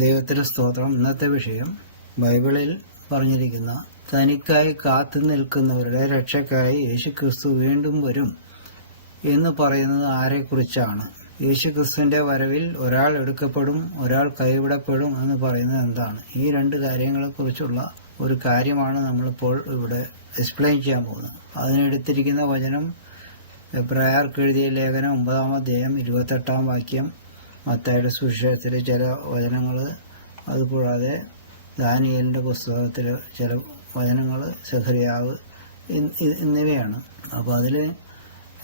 ദൈവത്തിന് സ്തോത്രം. ഇന്നത്തെ വിഷയം ബൈബിളിൽ പറഞ്ഞിരിക്കുന്ന തനിക്കായി കാത്തു നിൽക്കുന്നവരുടെ രക്ഷയ്ക്കായി യേശുക്രിസ്തു വീണ്ടും വരും എന്ന് പറയുന്നത് ആരെക്കുറിച്ചാണ്? യേശുക്രിസ്തുവിന്റെ വരവിൽ ഒരാൾ എടുക്കപ്പെടും, ഒരാൾ കൈവിടപ്പെടും എന്ന് പറയുന്നത് എന്താണ്? ഈ രണ്ട് കാര്യങ്ങളെക്കുറിച്ചുള്ള ഒരു കാര്യമാണ് നമ്മളിപ്പോൾ ഇവിടെ എക്സ്പ്ലെയിൻ ചെയ്യാൻ പോകുന്നത്. അതിനെടുത്തിരിക്കുന്ന വചനം എബ്രായർക്ക് എഴുതിയ ലേഖനം 9-ാം അധ്യായം 28-ാം വാക്യം, മത്തായിയുടെ സുവിശേഷത്തിലെ ചില വചനങ്ങൾ, അതുകൂടാതെ ദാനിയേലിന്റെ പുസ്തകത്തിലെ ചില വചനങ്ങൾ, സെഖറിയാവ് എന്നിവയാണ്. അപ്പോൾ അതിൽ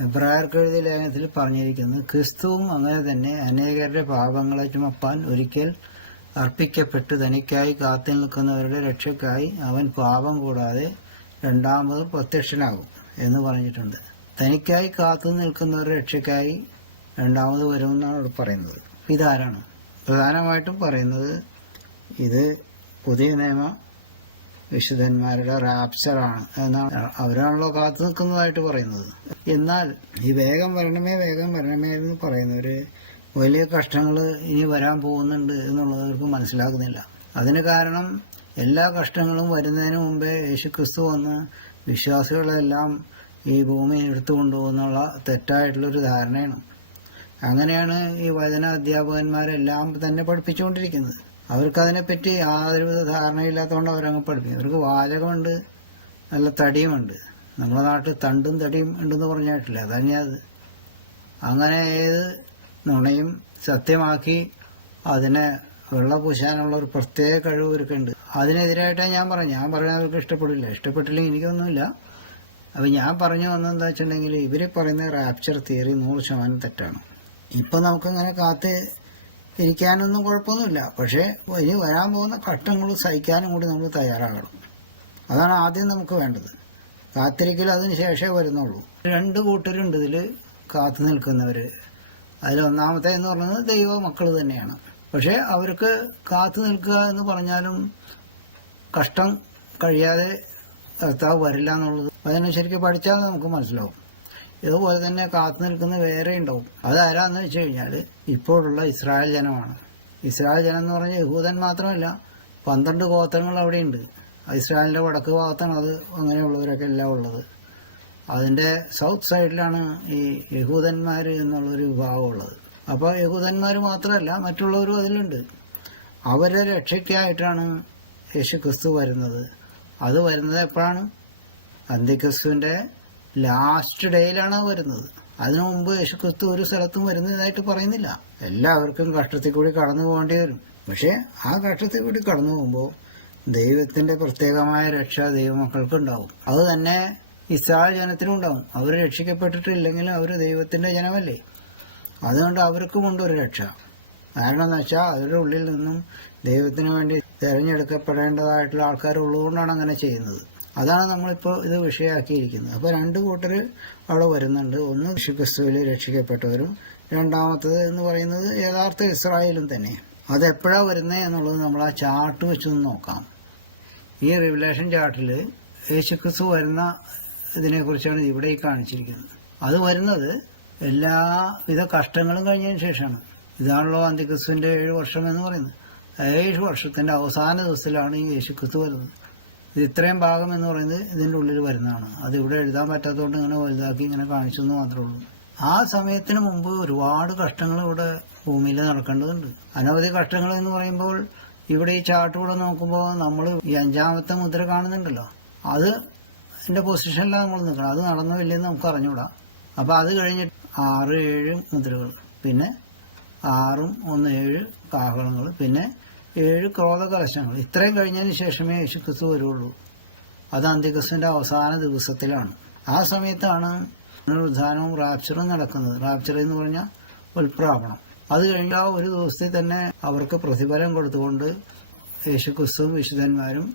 എബ്രായർക്ക് എഴുതിയ ലേഖനത്തിൽ പറഞ്ഞിരിക്കുന്നത്, ക്രിസ്തുവും അങ്ങനെ തന്നെ അനേകരുടെ പാപങ്ങളെ ചുമപ്പാൻ ഒരിക്കൽ അർപ്പിക്കപ്പെട്ട് തനിക്കായി കാത്തു നിൽക്കുന്നവരുടെ രക്ഷയ്ക്കായി അവൻ പാപം കൂടാതെ രണ്ടാമത് പ്രത്യക്ഷനാകും എന്ന് പറഞ്ഞിട്ടുണ്ട്. തനിക്കായി കാത്തു നിൽക്കുന്നവരുടെ രക്ഷയ്ക്കായി രണ്ടാമത് വരുമെന്നാണ് ഇവിടെ പറയുന്നത്. ഇതാരാണ്? പ്രധാനമായിട്ടും പറയുന്നത് ഇത് പുതിയ നിയമ വിശുദ്ധന്മാരുടെ റാപ്ചറാണ് എന്നാണ്. അവരാണല്ലോ കാത്തു നിൽക്കുന്നതായിട്ട് പറയുന്നത്. എന്നാൽ ഈ വേഗം വരണമേ എന്ന് പറയുന്നവര് വലിയ കഷ്ടങ്ങൾ ഇനി വരാൻ പോകുന്നുണ്ട് എന്നുള്ളത് അവർക്ക് മനസ്സിലാക്കുന്നില്ല. അതിന് കാരണം എല്ലാ കഷ്ടങ്ങളും വരുന്നതിന് മുമ്പേ യേശുക്രിസ്തു വന്ന് വിശ്വാസികളെല്ലാം ഈ ഭൂമി എടുത്തു കൊണ്ടുപോകുന്നുള്ള തെറ്റായിട്ടുള്ളൊരു ധാരണയാണ്. അങ്ങനെയാണ് ഈ വചന അധ്യാപകന്മാരെല്ലാം തന്നെ പഠിപ്പിച്ചുകൊണ്ടിരിക്കുന്നത്. അവർക്കതിനെപ്പറ്റി യാതൊരുവിധ ധാരണയില്ലാത്തതുകൊണ്ട് അവരങ്ങ് പഠിപ്പിക്കും. അവർക്ക് വാചകമുണ്ട്, നല്ല തടിയുമുണ്ട്. നമ്മുടെ നാട്ടിൽ തണ്ടും തടിയും ഉണ്ടെന്ന് പറഞ്ഞിട്ടില്ല, അതന്നെയത്. അങ്ങനെ ഏത് നുണയും സത്യമാക്കി അതിനെ വെള്ളപൂശാനുള്ള ഒരു പ്രത്യേക കഴിവ് ഇവർക്കുണ്ട്. അതിനെതിരായിട്ടാണ് ഞാൻ പറയുന്നത് അവർക്ക് ഇഷ്ടപ്പെട്ടില്ലെങ്കിൽ എനിക്കൊന്നുമില്ല. അപ്പം ഞാൻ പറഞ്ഞു വന്നതെന്താ വെച്ചിട്ടുണ്ടെങ്കിൽ, ഇവർ പറയുന്ന റാപ്ചർ തിയറി 100% തെറ്റാണ്. ഇപ്പം നമുക്കങ്ങനെ കാത്ത് ഇരിക്കാനൊന്നും കുഴപ്പമൊന്നുമില്ല. പക്ഷേ ഇനി വരാൻ പോകുന്ന കഷ്ടങ്ങൾ സഹിക്കാനും കൂടി നമ്മൾ തയ്യാറാകണം. അതാണ് ആദ്യം നമുക്ക് വേണ്ടത്. കാത്തിരിക്കൽ അതിന് ശേഷമേ വരുന്നുള്ളൂ. രണ്ട് കൂട്ടരുണ്ട് ഇതിൽ കാത്തു നിൽക്കുന്നവർ. അതിൽ ഒന്നാമത്തെ എന്ന് പറയുന്നത് ദൈവ മക്കൾ തന്നെയാണ്. പക്ഷെ അവർക്ക് കാത്തു നിൽക്കുക എന്ന് പറഞ്ഞാലും കഷ്ടം കഴിയാതെ കർത്താവ് വരില്ല എന്നുള്ളത് അതിനെ ശരിക്കും പഠിച്ചാൽ നമുക്ക് മനസ്സിലാവും. ഇതുപോലെ തന്നെ കാത്തു നിൽക്കുന്ന വേറെ ഉണ്ടാവും. അതാരാന്ന് വെച്ച് കഴിഞ്ഞാൽ ഇപ്പോഴുള്ള ഇസ്രായേൽ ജനമാണ്. ഇസ്രായേൽ ജനം എന്ന് പറഞ്ഞാൽ യഹൂദൻ മാത്രമല്ല, 12 ഗോത്രങ്ങൾ അവിടെയുണ്ട്. ഇസ്രായേലിന്റെ വടക്ക് ഭാഗത്താണ് അത് അങ്ങനെയുള്ളവരൊക്കെ എല്ലാം ഉള്ളത്. അതിന്റെ സൗത്ത് സൈഡിലാണ് ഈ യഹൂദന്മാർ എന്നുള്ളൊരു വിഭാഗം ഉള്ളത്. അപ്പോൾ യഹൂദന്മാർ മാത്രമല്ല, മറ്റുള്ളവരും അതിലുണ്ട്. അവരുടെ രക്ഷയ്ക്കായിട്ടാണ് യേശുക്രിസ്തു വരുന്നത്. അത് വരുന്നത് എപ്പോഴാണ്? അന്ത്യക്രിസ്തുവിന്റെ ലാസ്റ്റ് ഡേയിലാണ് വരുന്നത്. അതിനു മുമ്പ് യേശുക്രിസ്തു ഒരു സ്ഥലത്തും വരുന്നതായിട്ട് പറയുന്നില്ല. എല്ലാവർക്കും കഷ്ടത്തിൽ കൂടി കടന്നു പോകേണ്ടി വരും. പക്ഷെ ആ കഷ്ടത്തിൽ കൂടി കടന്നു പോകുമ്പോൾ ദൈവത്തിന്റെ പ്രത്യേകമായ രക്ഷ ദൈവമക്കൾക്ക് ഉണ്ടാവും. അത് തന്നെ ഇസ്രായേൽ ജനത്തിനും ഉണ്ടാവും. അവർ രക്ഷിക്കപ്പെട്ടിട്ടില്ലെങ്കിലും അവർ ദൈവത്തിന്റെ ജനമല്ലേ. അതുകൊണ്ട് അവർക്കുമുണ്ട് ഒരു രക്ഷ. കാരണം എന്ന് വെച്ചാൽ അവരുടെ ഉള്ളിൽ നിന്നും ദൈവത്തിന് വേണ്ടി തിരഞ്ഞെടുക്കപ്പെടേണ്ടതായിട്ടുള്ള ആൾക്കാരുള്ളതുകൊണ്ടാണ് അങ്ങനെ ചെയ്യുന്നത്. അതാണ് നമ്മളിപ്പോൾ ഇത് വിഷയമാക്കിയിരിക്കുന്നത്. അപ്പോൾ രണ്ട് കൂട്ടർ അവിടെ വരുന്നുണ്ട്. ഒന്ന് യേശുക്രിസ്തുവിൽ രക്ഷിക്കപ്പെട്ടവരും, രണ്ടാമത്തത് എന്ന് പറയുന്നത് യഥാർത്ഥ ഇസ്രായേലും തന്നെ. അതെപ്പോഴാണ് വരുന്നത് എന്നുള്ളത് നമ്മൾ ആ ചാർട്ട് വെച്ചൊന്ന് നോക്കാം. ഈ റിവലേഷൻ ചാർട്ടിൽ യേശുക്രിസ്തു വരുന്ന ഇതിനെക്കുറിച്ചാണ് ഇവിടെ ഈ കാണിച്ചിരിക്കുന്നത്. അത് വരുന്നത് എല്ലാവിധ കഷ്ടങ്ങളും കഴിഞ്ഞതിന് ശേഷമാണ്. ഇതാണല്ലോ അന്ത്യക്രിസ്തുവിന്റെ 7 വർഷം എന്ന് പറയുന്നത്. 7 വർഷത്തിന്റെ അവസാന ദിവസത്തിലാണ് ഈ യേശുക്രിസ്തു വരുന്നത്. ഇത് ഇത്രയും ഭാഗം എന്ന് പറയുന്നത് ഇതിന്റെ ഉള്ളിൽ വരുന്നതാണ്. അത് ഇവിടെ എഴുതാൻ പറ്റാത്തതുകൊണ്ട് ഇങ്ങനെ വലുതാക്കി ഇങ്ങനെ കാണിച്ചു എന്ന് മാത്രമേ ഉള്ളൂ. ആ സമയത്തിന് മുമ്പ് ഒരുപാട് കഷ്ടങ്ങൾ ഇവിടെ ഭൂമിയിൽ നടക്കേണ്ടതുണ്ട്. അനവധി കഷ്ടങ്ങൾ എന്ന് പറയുമ്പോൾ ഇവിടെ ഈ ചാർട്ട് കൂടെ നോക്കുമ്പോൾ നമ്മൾ ഈ 5ാമത്തെ മുദ്ര കാണുന്നുണ്ടല്ലോ, അത് എന്റെ പൊസിഷനിലാണ് നമ്മൾ നിൽക്കണം. അത് നടന്നോ ഇല്ലെന്ന് നമുക്ക് അറിഞ്ഞൂടാ. അപ്പൊ അത് കഴിഞ്ഞിട്ട് 6, 7 മുദ്രകൾ, പിന്നെ 6, 1, 7 കാഹളങ്ങൾ, പിന്നെ 7 ക്രോധ കലശങ്ങൾ. ഇത്രയും കഴിഞ്ഞതിന് ശേഷമേ യേശുക്രിസ്തു വരുള്ളൂ. അത് അന്ത്യക്രിസ്തുവിന്റെ അവസാന ദിവസത്തിലാണ്. ആ സമയത്താണ് പുനരുദ്ധാനവും റാപ്ചറും നടക്കുന്നത്. റാപ്ചർ എന്ന് പറഞ്ഞാൽ ഉൽപ്രാപണം. അത് കഴിഞ്ഞ ആ ഒരു ദിവസത്തിൽ തന്നെ അവർക്ക് പ്രതിഫലം കൊടുത്തുകൊണ്ട് യേശുക്രിസ്തുവും വിശുദ്ധന്മാരും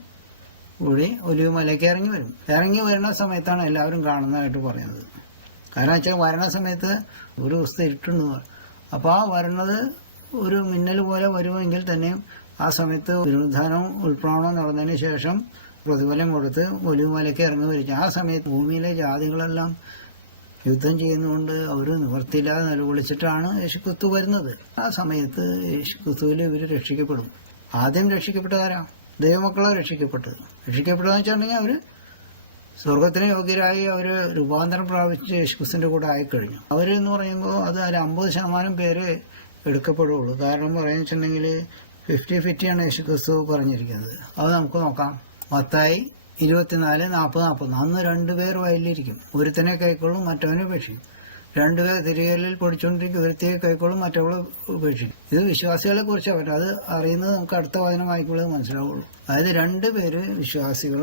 കൂടി ഒലിവുമലയ്ക്ക് ഇറങ്ങി വരുന്ന സമയത്താണ് എല്ലാവരും കാണുന്നതായിട്ട് പറയുന്നത്. കാരണം വെച്ചാൽ വരണ സമയത്ത് ഒരു ദിവസത്തെ ഇരുട്ടുണ്ട്. അപ്പോൾ ആ വരണത് ഒരു മിന്നൽ പോലെ വരുമെങ്കിൽ തന്നെയും ആ സമയത്ത് പുനരുദ്ധാനവും ഉൽപ്രാവണവും നടന്നതിന് ശേഷം പ്രതിഫലം കൊടുത്ത് ഒലിവുമലയ്ക്ക് ഇറങ്ങി വരിക. ആ സമയത്ത് ഭൂമിയിലെ ജാതികളെല്ലാം യുദ്ധം ചെയ്യുന്നതുകൊണ്ട് അവർ നിവർത്തിയില്ലാതെ നിലവിളിച്ചിട്ടാണ് യേശുക്രിസ്തു വരുന്നത്. ആ സമയത്ത് യേശുക്രിസ്തുവിൽ ഇവർ രക്ഷിക്കപ്പെടും. ആദ്യം രക്ഷിക്കപ്പെട്ടതാരാ? ദൈവമക്കളെ രക്ഷിക്കപ്പെട്ടത്. രക്ഷിക്കപ്പെട്ടതെന്ന് വെച്ചിട്ടുണ്ടെങ്കിൽ അവർ സ്വർഗത്തിന് യോഗ്യരായി അവർ രൂപാന്തരം പ്രാപിച്ച് യേശുക്രിസ്തുവിന്റെ കൂടെ ആയിക്കഴിഞ്ഞു. അവരെന്ന് പറയുമ്പോൾ അത് 50% പേരെ എടുക്കപ്പെടുള്ളൂ. കാരണം പറയുന്നുവെച്ചിട്ടുണ്ടെങ്കിൽ 50-50 യേശുക്രിസ്തു പറഞ്ഞിരിക്കുന്നത്. അത് നമുക്ക് നോക്കാം. മത്തായി 24:40-41. അന്ന് 2 പേർ വയലിലിരിക്കും. ഒരുത്തനെ കൈക്കൊള്ളും, മറ്റവനെ ഉപേക്ഷിക്കും. 2 പേർ തിരികല്ലിൽ പൊടിച്ചുകൊണ്ടിരിക്കും, ഒരുത്തിയെ കൈക്കൊള്ളും, മറ്റവളെ ഉപേക്ഷിക്കും. ഇത് വിശ്വാസികളെ കുറിച്ചാണ് പറ്റും. അത് അറിയുന്നത് നമുക്ക് അടുത്ത വചനം വായിക്കുമ്പോഴേ മനസ്സിലാവുള്ളൂ. അതായത് 2 പേര് വിശ്വാസികൾ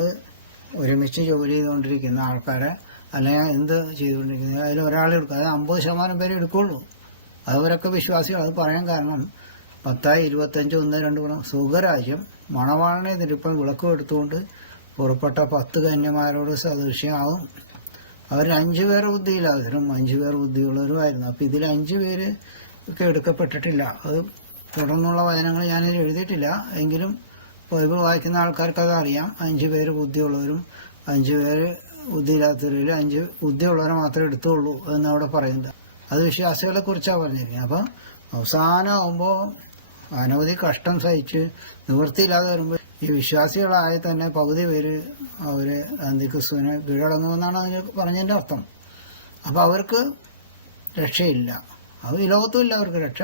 ഒരുമിച്ച് ജോലി ചെയ്തുകൊണ്ടിരിക്കുന്ന ആൾക്കാരെ, അല്ലെങ്കിൽ എന്ത് ചെയ്തുകൊണ്ടിരിക്കുന്നത്, അതിൽ ഒരാളെ എടുക്കും. അത് 50% പേരെ എടുക്കുള്ളൂ. അവരൊക്കെ വിശ്വാസികൾ. അത് പറയാൻ കാരണം മത്തായി 25:1-2 സുഖരാജ്യം മണവാളനെ തിരുപ്പൻ വിളക്കും എടുത്തുകൊണ്ട് പുറപ്പെട്ട 10 കന്യമാരോട് സദൃശ്യമാവും. അവർ 5 പേർ ബുദ്ധിയില്ലാത്തവരും 5 പേർ ബുദ്ധിയുള്ളവരുമായിരുന്നു. അപ്പൊ ഇതിൽ 5 പേര് ഒക്കെ എടുക്കപ്പെട്ടിട്ടില്ല. അത് തുടർന്നുള്ള വചനങ്ങൾ ഞാനിത് എഴുതിയിട്ടില്ല. എങ്കിലും ബൈബിൾ വായിക്കുന്ന ആൾക്കാർക്ക് അത് അറിയാം. 5 പേര് ബുദ്ധിയുള്ളവരും 5 പേര് ബുദ്ധിയില്ലാത്തവരിൽ 5 ബുദ്ധിയുള്ളവരെ മാത്രമേ എടുത്തുള്ളൂ എന്നവിടെ പറയുന്നത്. അത് വിശ്വാസികളെ കുറിച്ചാണ് പറഞ്ഞിരിക്കുന്നത്. അപ്പം അവസാനമാകുമ്പോൾ അനവധി കഷ്ടം സഹിച്ച് നിവൃത്തിയില്ലാതെ വരുമ്പോൾ ഈ വിശ്വാസികളായ തന്നെ പകുതി പേര് അവര് അന്തിക്രിസ്തുവിനെ കീഴടങ്ങുമെന്നാണ് അതിന് പറഞ്ഞതിന്റെ അർത്ഥം. അപ്പൊ അവർക്ക് രക്ഷയില്ല. അത് ഈ ലോകത്തുമില്ല അവർക്ക് രക്ഷ,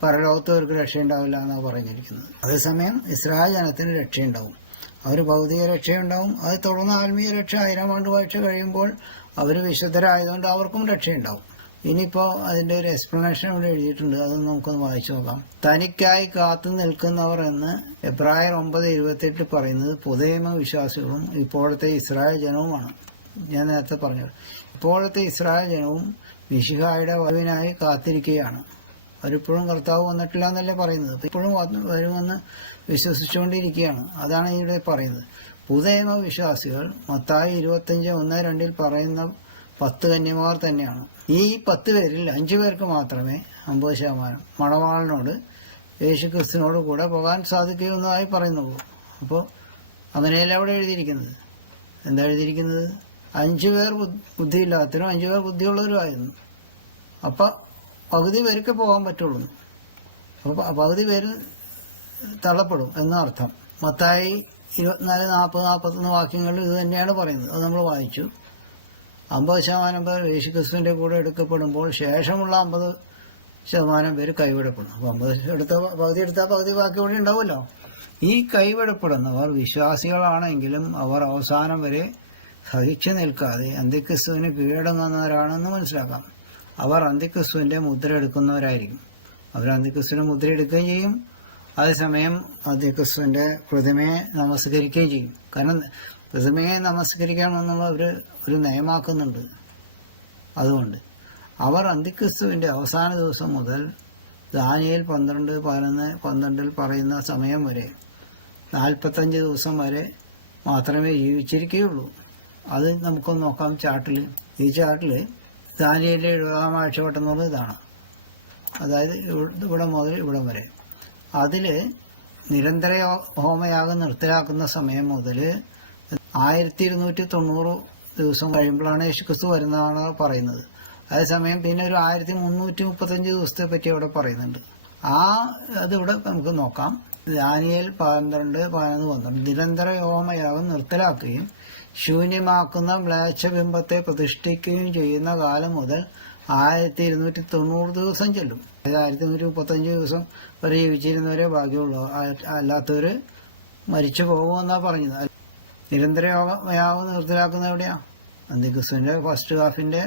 പരലോകത്തും അവർക്ക് രക്ഷയുണ്ടാവില്ല എന്നാണ് പറഞ്ഞിരിക്കുന്നത്. അതേസമയം ഇസ്രായേൽ ജനത്തിന് രക്ഷയുണ്ടാവും. അവർ ഭൗതിക രക്ഷയുണ്ടാവും. അത് തുടർന്ന് ആത്മീയ രക്ഷ 1000 ആണ്ട് വാഴ്ച കഴിയുമ്പോൾ അവർ വിശുദ്ധരായതുകൊണ്ട് അവർക്കും രക്ഷയുണ്ടാവും. ഇനിയിപ്പോ അതിന്റെ ഒരു എക്സ്പ്ലനേഷൻ ഇവിടെ എഴുതിയിട്ടുണ്ട്. അത് നമുക്കൊന്ന് വായിച്ചു നോക്കാം. തനിക്കായി കാത്തു നിൽക്കുന്നവർ എന്ന് എബ്രായർ 9:28 പറയുന്നത് പുതിയ വിശ്വാസികളും ഇപ്പോഴത്തെ ഇസ്രായേൽ ജനവുമാണ്. ഞാൻ നേരത്തെ പറഞ്ഞത് ഇപ്പോഴത്തെ ഇസ്രായേൽ ജനവും മിശിഹായുടെ വരവിനായി കാത്തിരിക്കുകയാണ്. അവരിപ്പോഴും കർത്താവ് വന്നിട്ടില്ല എന്നല്ലേ പറയുന്നത്. ഇപ്പോഴും വരുമെന്ന് വിശ്വസിച്ചുകൊണ്ടിരിക്കുകയാണ്. അതാണ് ഇവിടെ പറയുന്നത്. പുതിയ വിശ്വാസികൾ മത്തായി 25:1-2 പറയുന്ന 10 കന്യമാർ തന്നെയാണ്. ഈ 10 പേരിൽ 5 പേർക്ക് മാത്രമേ 50% മണവാളനോട് യേശുക്രിസ്തുവിനോട് കൂടെ പോകാൻ സാധിക്കുമെന്നായി പറയുന്നുള്ളൂ. അപ്പോൾ അങ്ങനെയല്ല അവിടെ എഴുതിയിരിക്കുന്നത്. എന്താ എഴുതിയിരിക്കുന്നത്? 5 പേർ ബുദ്ധിയില്ലാത്തവരും 5 പേർ ബുദ്ധിയുള്ളവരുമായിരുന്നു. അപ്പൊ പകുതി പേർക്ക് പോകാൻ പറ്റുള്ളൂ. അപ്പൊ പകുതി പേര് തള്ളപ്പെടും എന്നർത്ഥം. മത്തായി 24:40-41 വാക്യങ്ങളിൽ ഇത് തന്നെയാണ് പറയുന്നത്. അത് നമ്മൾ വായിച്ചു. 50% പേർ യേശുക്രിസ്തുവിന്റെ കൂടെ എടുക്കപ്പെടുമ്പോൾ ശേഷമുള്ള 50% പേര് കൈവിടപ്പെടും. അപ്പൊ 50 എടുത്താൽ പകുതി ബാക്കി കൂടി ഉണ്ടാവുമല്ലോ. ഈ കൈവിടപ്പെടുന്നവർ വിശ്വാസികളാണെങ്കിലും അവർ അവസാനം വരെ സഹിച്ചു നിൽക്കാതെ അന്തിക്രിസ്തുവിന് കീഴടങ്ങുന്നവരാണെന്ന് മനസ്സിലാക്കാം. അവർ അന്തിക്രിസ്തുവിന്റെ മുദ്ര എടുക്കുന്നവരായിരിക്കും. അവർ അന്തിക്രിസ്തുവിന്റെ മുദ്ര എടുക്കുകയും ചെയ്യും. അതേസമയം അന്തിക്രിസ്തുവിന്റെ പ്രതിമയെ നമസ്കരിക്കുകയും ചെയ്യും. കാരണം പ്രതിമയെ നമസ്കരിക്കണമെന്നുള്ള ഒരു നയമാക്കുന്നുണ്ട്. അതുകൊണ്ട് അവർ അന്തിക്രിസ്തുവിന്റെ അവസാന ദിവസം മുതൽ ദാനിയേൽ 12:12 പറയുന്ന സമയം വരെ 45 ദിവസം വരെ മാത്രമേ ജീവിച്ചിരിക്കുകയുള്ളൂ. അത് നമുക്കൊന്ന് നോക്കാം ചാർട്ടിൽ. ഈ ചാർട്ടിൽ ദാനിയേലിന്റെ 70-ാം ആഴ്ചവട്ടം എന്നുള്ളത് ഇതാണ്. അതായത് ഇവിടെ മുതൽ ഇവിടം വരെ. അതില് നിരന്തര ഹോമയാഗം നിർത്തലാക്കുന്ന സമയം മുതൽ 1290 ദിവസം കഴിയുമ്പോഴാണ് യേശുക്രിസ്തു വരുന്നതാണ് പറയുന്നത്. അതേസമയം പിന്നെ ഒരു 1335 ദിവസത്തെ പറ്റി അവിടെ പറയുന്നുണ്ട്. അതിവിടെ നമുക്ക് നോക്കാം. ദാനിയേൽ 12:11 നിരന്തര ഹോമയാഗം നിർത്തലാക്കുകയും ശൂന്യമാക്കുന്ന മ്ലേച്ഛബിംബത്തെ പ്രതിഷ്ഠിക്കുകയും ചെയ്യുന്ന കാലം മുതൽ 1290 ദിവസം ചെല്ലും. 1235 ദിവസം വരെ ജീവിച്ചിരുന്നവരെ ഭാഗ്യമുള്ളൂ. അല്ലാത്തവര് മരിച്ചു പോകുമെന്നാ പറഞ്ഞത്. നിരന്തര യാഗം നിർത്തലാക്കുന്ന എവിടെയാ? അന്തിക്രിസ്തുവിന്റെ ഫസ്റ്റ് ഹാഫിന്റെ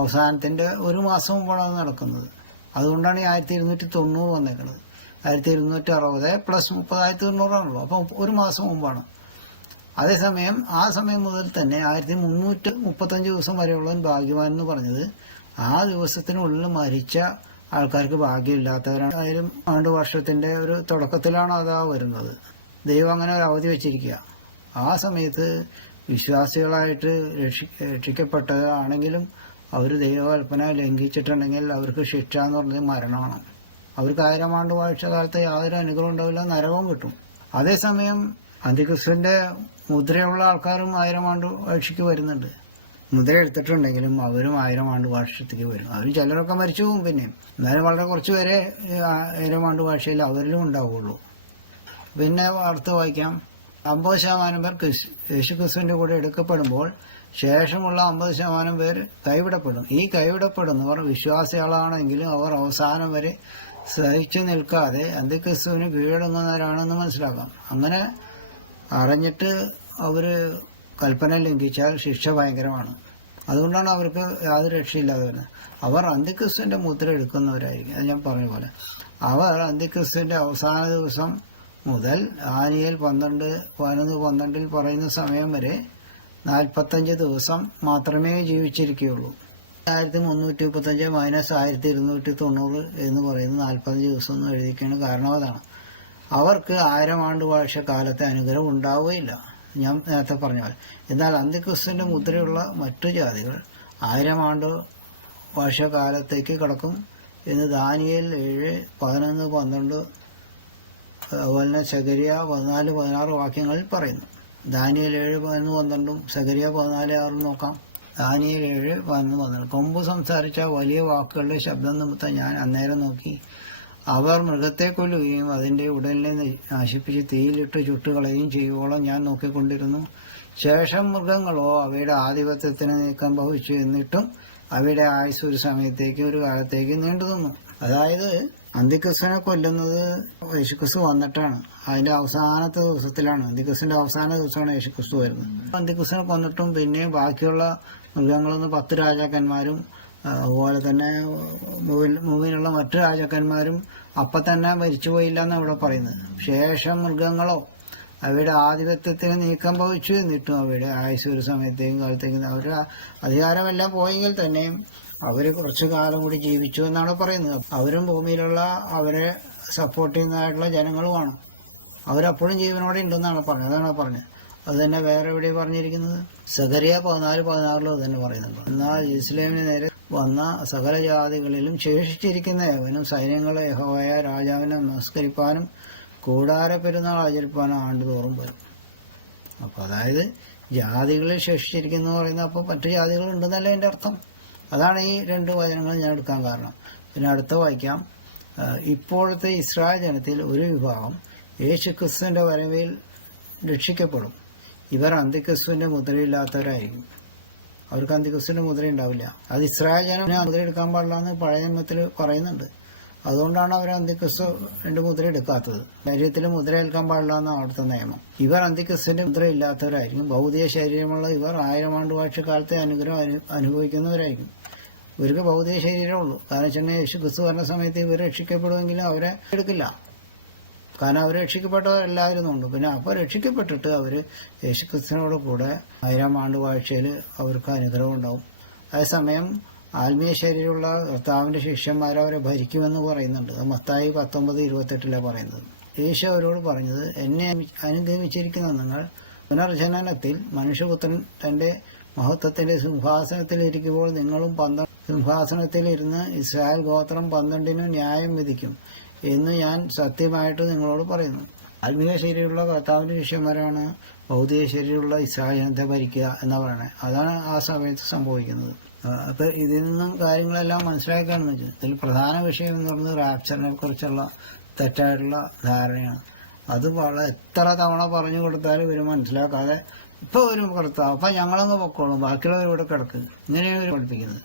അവസാനത്തിന്റെ 1 മാസം മുമ്പാണ് അത് നടക്കുന്നത്. അതുകൊണ്ടാണ് ഈ 1290 വന്നേക്കുന്നത്. 1260 പ്ലസ് 30 ആണല്ലോ. അപ്പം 1 മാസം മുമ്പാണ്. അതേസമയം ആ സമയം മുതൽ തന്നെ 1335 ദിവസം വരെയുള്ളവൻ ഭാഗ്യവാൻ എന്ന് പറഞ്ഞത് ആ ദിവസത്തിനുള്ളിൽ മരിച്ച ആൾക്കാർക്ക് ഭാഗ്യമില്ലാത്തവരാണ്. ആയിരം ആണ്ട് വർഷത്തിന്റെ ഒരു തുടക്കത്തിലാണ് അതാ വരുന്നത്. ദൈവം അങ്ങനെ ഒരു അവധി വെച്ചിരിക്കുക. ആ സമയത്ത് വിശ്വാസികളായിട്ട് രക്ഷിക്കപ്പെട്ടതാണെങ്കിലും അവർ ദൈവകൽപ്പന ലംഘിച്ചിട്ടുണ്ടെങ്കിൽ അവർക്ക് ശിക്ഷ എന്ന് പറഞ്ഞത് മരണമാണ്. അവർക്ക് 1000 ആണ്ട് വാഴ്ച കാലത്ത് യാതൊരു അനുഗ്രഹം ഉണ്ടാവില്ല, നരകവും കിട്ടും. അതേസമയം അന്തിക്രിസ്തുവിന്റെ മുദ്രയുള്ള ആൾക്കാരും 1000 ആണ്ട് വാഴ്ചയ്ക്ക് വരുന്നുണ്ട്. മുദ്ര എടുത്തിട്ടുണ്ടെങ്കിലും അവരും 1000 ആണ്ട് ഭാഷത്തേക്ക് വരും. അവരും ചിലരൊക്കെ മരിച്ചു പോകും. പിന്നെയും എന്നാലും വളരെ കുറച്ച് പേരെ 1000 ആണ്ട് ഭാഷയിൽ അവരിലും ഉണ്ടാവുള്ളൂ. പിന്നെ അടുത്ത് വായിക്കാം. 50% പേർ യേശുക്രിസ്തുവിന്റെ കൂടെ എടുക്കപ്പെടുമ്പോൾ ശേഷമുള്ള 50% പേർ കൈവിടപ്പെടും. ഈ കൈവിടപ്പെടുന്നവർ വിശ്വാസികളാണെങ്കിലും അവർ അവസാനം വരെ സഹിച്ചു നിൽക്കാതെ അന്ത്യക്രിസ്തുവിന് കീഴടങ്ങുന്നവരാണെന്ന് മനസ്സിലാക്കാം. അങ്ങനെ അറിഞ്ഞിട്ട് അവര് കൽപ്പന ലംഘിച്ചാൽ ശിക്ഷ ഭയങ്കരമാണ്. അതുകൊണ്ടാണ് അവർക്ക് യാതൊരു രക്ഷയില്ലാതെ വരുന്നത്. അവർ അന്ത്യക്രിസ്തുവിന്റെ മുദ്ര എടുക്കുന്നവരായിരിക്കും. അത് ഞാൻ പറഞ്ഞ പോലെ അവർ അന്ത്യക്രിസ്തുവിന്റെ അവസാന ദിവസം മുതൽ ദാനിയേൽ 12:12 പറയുന്ന സമയം വരെ 45 ദിവസം മാത്രമേ ജീവിച്ചിരിക്കുകയുള്ളൂ. 1335 മൈനസ് 1290 എന്ന് പറയുന്നത് 45 ദിവസം എന്ന് എഴുതിക്കാണ്. കാരണം അതാണ്, അവർക്ക് 1000 ആണ്ട് വാഴ്ച കാലത്തെ അനുഗ്രഹം ഉണ്ടാവുകയില്ല, ഞാൻ നേരത്തെ പറഞ്ഞ പോലെ. എന്നാൽ അന്ത്യക്രിസ്തുവിന്റെ മുദ്രയുള്ള മറ്റു ജാതികൾ 1000 ആണ്ട് വാഴ്ച കാലത്തേക്ക് കടക്കും എന്ന് ദാനിയേൽ 7:11-12 അതുപോലെ തന്നെ സഖരിയ 14-16 വാക്യങ്ങളിൽ പറയുന്നു. ദാനിയേൽ 7:11-12 സഖരിയ 14:6 നോക്കാം. ദാനിയേൽ 7:11 കൊമ്പ് സംസാരിച്ച വലിയ വാക്കുകളുടെ ശബ്ദം നിമിത്തം ഞാൻ അന്നേരം നോക്കി. അവർ മൃഗത്തെ കൊല്ലുകയും അതിന്റെ ഉടലിനെ നശിപ്പിച്ച് തീയിലിട്ട് ചുട്ടുകളയുകയും ചെയ്യുവോളം ഞാൻ നോക്കിക്കൊണ്ടിരുന്നു. ശേഷം മൃഗങ്ങളോ അവയുടെ ആധിപത്യത്തിന് നീക്കം ഭവിച്ചു. എന്നിട്ടും അവയുടെ ആയുസ് ഒരു സമയത്തേക്ക്, ഒരു കാലത്തേക്ക് നീണ്ടു നിന്നു. അതായത് അന്ത്യക്രിസ്തുവിനെ കൊല്ലുന്നത് യേശുക്രിസ്തു വന്നിട്ടാണ്. അതിന്റെ അവസാനത്തെ ദിവസത്തിലാണ്, അന്ത്യക്രിസ്തുവിന്റെ അവസാന ദിവസമാണ് യേശുക്രിസ്തു വരുന്നത്. അന്ത്യക്രിസ്തുവിനെ കൊന്നിട്ടും പിന്നെ ബാക്കിയുള്ള മൃഗങ്ങളൊന്ന് 10 രാജാക്കന്മാരും അതുപോലെ തന്നെ മുമ്പിലുള്ള മറ്റു രാജാക്കന്മാരും അപ്പം തന്നെ മരിച്ചുപോയില്ല എന്നാണ് ഇവിടെ പറയുന്നത്. ശേഷം മൃഗങ്ങളോ അവയുടെ ആധിപത്യത്തിന് നീക്കം ഭവിച്ചു. എന്നിട്ടും അവയുടെ ആയുസ് ഒരു സമയത്തേക്കും കാലത്തേക്കും അവരുടെ അധികാരമെല്ലാം പോയെങ്കിൽ തന്നെയും അവര് കുറച്ചു കാലം കൂടി ജീവിച്ചു എന്നാണ് പറയുന്നത്. അവരും ഭൂമിയിലുള്ള അവരെ സപ്പോർട്ട് ചെയ്യുന്നതായിട്ടുള്ള ജനങ്ങളുമാണ്. അവരപ്പോഴും ജീവനോടെ ഉണ്ടെന്നാണ് പറഞ്ഞത്. അതാണ് പറഞ്ഞത്. അത് തന്നെ വേറെ എവിടെ പറഞ്ഞിരിക്കുന്നത്? സഖരിയ 14:16 തന്നെ പറയുന്നുണ്ട്. എന്നാൽ യെരൂശലേമിന് നേരെ വന്ന സകല ജാതികളിലും ശേഷിച്ചിരിക്കുന്ന യവനും സൈന്യങ്ങളെ യഹോവയായ രാജാവിനെ നമസ്കരിപ്പാനും കൂടാര പെരുന്നാൾ ആചരിപ്പാനും ആണ്ടുതോറും വരും. അപ്പൊ അതായത് ജാതികളിൽ ശേഷിച്ചിരിക്കുന്നു പറയുന്നത്, അപ്പൊ മറ്റു ജാതികൾ ഉണ്ടെന്നല്ല എന്റെ അർത്ഥം. അതാണ് ഈ 2 വചനങ്ങൾ ഞാൻ എടുക്കാൻ കാരണം. പിന്നെ അടുത്ത വായിക്കാം. ഇപ്പോഴത്തെ ഇസ്രായേൽ ജനത്തിൽ ഒരു വിഭാഗം യേശുക്രിസ്തുവിന്റെ വരവിൽ രക്ഷിക്കപ്പെടും. ഇവർ അന്ത്യക്രിസ്തുവിന്റെ മുദ്രയില്ലാത്തവരായിരിക്കും. അവർക്ക് അന്ത്യക്രിസ്തുവിന്റെ മുദ്ര ഉണ്ടാവില്ല. അത് ഇസ്രായേൽ ജനം മുദ്ര എടുക്കാൻ പാടില്ല എന്ന് പഴയ നിയമത്തിൽ പറയുന്നുണ്ട്. അതുകൊണ്ടാണ് അവർ അന്ത്യക്രിസ്തുവിന്റെ മുദ്ര എടുക്കാത്തത്. ശരീരത്തിൽ മുദ്ര ഏൽക്കാൻ പാടില്ല എന്നാണ് അവിടുത്തെ നിയമം. ഇവർ അന്ത്യക്രിസ്തുവിന്റെ മുദ്ര ഇല്ലാത്തവരായിരിക്കും. ഭൗതിക ശരീരമുള്ള ഇവർ 1000 ആണ്ട് വാഴ്ച കാലത്തെ അനുഗ്രഹം അനുഭവിക്കുന്നവരായിരിക്കും. ഇവർക്ക് ഭൗതിക ശരീരമുള്ളൂ. കാരണം വെച്ചിട്ടുണ്ടെങ്കിൽ യേശുക്രിസ്തു വരുന്ന സമയത്ത് ഇവർ രക്ഷിക്കപ്പെടുമെങ്കിലും അവരെ എടുക്കില്ല. കാരണം അവർ രക്ഷിക്കപ്പെട്ടവരെല്ലാവരുന്നുണ്ട്. പിന്നെ അപ്പോൾ രക്ഷിക്കപ്പെട്ടിട്ട് അവർ യേശുക്രിസ്തുവിനോട് കൂടെ 1000 ആണ്ട് വാഴ്ചയിൽ അവർക്ക് അനുഗ്രഹം ഉണ്ടാവും. അതേസമയം ആത്മീയ ശരീരമുള്ള കർത്താവിന്റെ ശിഷ്യന്മാർ അവരെ ഭരിക്കുമെന്ന് പറയുന്നുണ്ട്. അത് മത്തായി 19:28 പറയുന്നത്. യേശു അവരോട് പറഞ്ഞത്, എന്നെ അനുഗമിച്ചിരിക്കുന്ന നിങ്ങൾ പുനർജനനത്തിൽ മനുഷ്യപുത്രൻ തന്റെ മഹത്വത്തിന്റെ സിംഹാസനത്തിൽ ഇരിക്കുമ്പോൾ നിങ്ങളും സിംഹാസനത്തിലിരുന്ന് ഇസ്രായേൽ ഗോത്രം 12 ന്യായം വിധിക്കും എന്ന് ഞാൻ സത്യമായിട്ട് നിങ്ങളോട് പറയുന്നു. ആത്മീയ ശരീരമുള്ള കർത്താവിന്റെ ശിഷ്യന്മാരാണ് ഭൗതിക ശരീരമുള്ള ഇസ്രായേൽ ജനത്തെ ഭരിക്കുക എന്നാ പറയണത്. അതാണ് ആ സമയത്ത് സംഭവിക്കുന്നത്. അപ്പൊ ഇതിൽ നിന്നും കാര്യങ്ങളെല്ലാം മനസ്സിലാക്കുകയാണെന്ന് വെച്ചാൽ ഇതിൽ പ്രധാന വിഷയം എന്ന് പറയുന്നത് റാപ്ചറിനെ കുറിച്ചുള്ള തെറ്റായിട്ടുള്ള ധാരണയാണ്. അത് എത്ര തവണ പറഞ്ഞു കൊടുത്താലും ഇവര് മനസ്സിലാക്കാതെ ഇപ്പൊ ഒരു കർത്താവ് അപ്പൊ ഞങ്ങളങ്ങ് പൊക്കോളും, ബാക്കിയുള്ളവർ ഇവിടെ കിടക്കുക, ഇങ്ങനെയാണ് ഇവർ പഠിപ്പിക്കുന്നത്.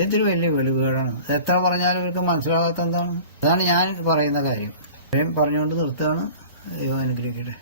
എന്തൊരു വലിയ വെളിവുകേടാണ്. എത്ര പറഞ്ഞാലും ഇവർക്ക് മനസ്സിലാകാത്ത എന്താണ്? അതാണ് ഞാൻ പറയുന്ന കാര്യം. പറഞ്ഞുകൊണ്ട് നിർത്തുകയാണ്. ദൈവം അനുഗ്രഹിക്കട്ടെ.